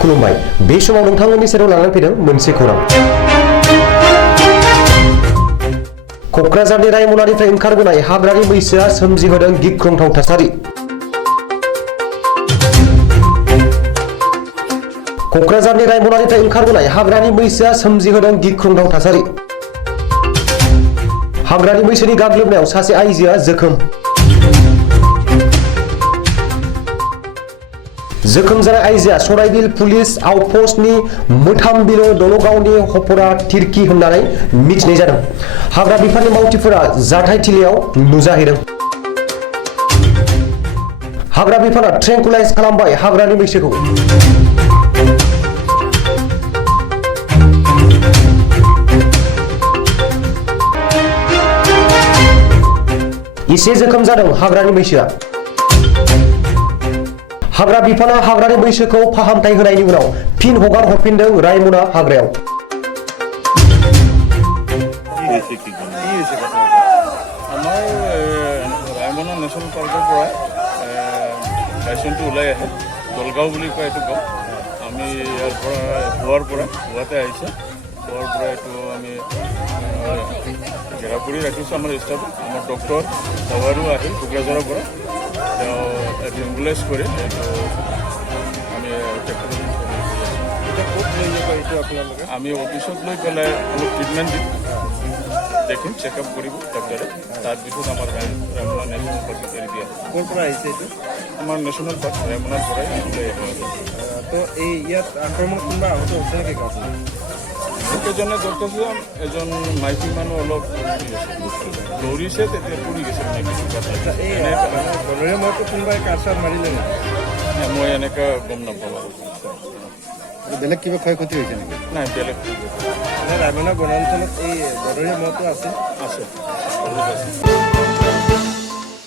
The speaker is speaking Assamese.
खुलुमबाय बे समाव नोंथांमोननि सेराव लानानै फैदों मोनसे खौरां क'क्राझारनि रायमनानिफ्राय ओंखारबोनाय हाग्रानि मैसोआ सोमजिहोदों गिख्रंथाव थासारि क'क्राझारनि रायमनानिफ्राय ओंखारबोनाय हाग्रानि मैसोआ सोमजिहोदों गिख्रंथाव थासारि हाग्रानि मैसोनि गाग्लोबनायाव सासे आइजोआ जोखोम जानाय आइजोआ सराइबिल पुलिस आउटपस्टनि मोथामबिलो दलगावनि हपरा तिर्की होननानै मिथिनाय जादों। हाग्रा बिफाननि मावथिफोरा जाथायथिलियाव नुजाहैदों। हाग्रा बिफाना ट्रेंकुलाइज खालामबाय हाग्रानि मैसोखौ। एसे जोखोम जादों हाग्रानि मैसोआ। हाग्रा बिफाना हाग्रानि मैसोखौ फाहामथाय होनायनि उनाव फिन हगार हरफिनदों रायमना हाग्रायाव। আমাৰ ৰায়মনা নেশ্যনেল পাৰ্কৰ পৰা বাইচনটো ওলাই আহে দলগাঁও বুলি কয় এইটো গাঁও। আমি ইয়াৰ পৰা পুৱাতে আহিছে পুৱাৰ পৰা এইটো আমি ঘেৰা কৰি ৰাখিছোঁ। আমাৰ ষ্টাফে আমাৰ ডক্টৰ দাৱাৰো আহিল কোকৰাঝাৰৰ পৰা তেওঁ এম্বুলেঞ্চ কৰি এইটো আমি আমি অফিচত লৈ পেলাই অলপ ট্ৰিটমেণ্ট দিম দেখিম চেকআপ কৰিব ডক্টৰে তাৰপিছত আমাৰ ৰায়মনা নেশ্যনেল পাৰ্কত এৰি দিয়া ক'ৰ পৰা আহিছে এইটো আমাৰ নেশ্যনেল পাৰ্ক ৰায়মনাৰ পৰাই তো এই ইয়াত আক্ৰমণ কোনোবা আহত হৈছে নেকি গাঁওখন কেইজনে ডক্টৰ এজন মাইকী মানুহ অলপ দৌৰিছে তেতিয়া পৰি গৈছে এই বনৰীয়া মহটো কোনোবাই কাৰ চাৰ মাৰিলে নেকি মই এনেকৈ গম নাপাওঁ আৰু বেলেগ কিবা ক্ষয় ক্ষতি হৈছে নেকি নাই বেলেগ ৰায়মনা বনাঞ্চলত এই বনৰীয়া মহটো আছে আছে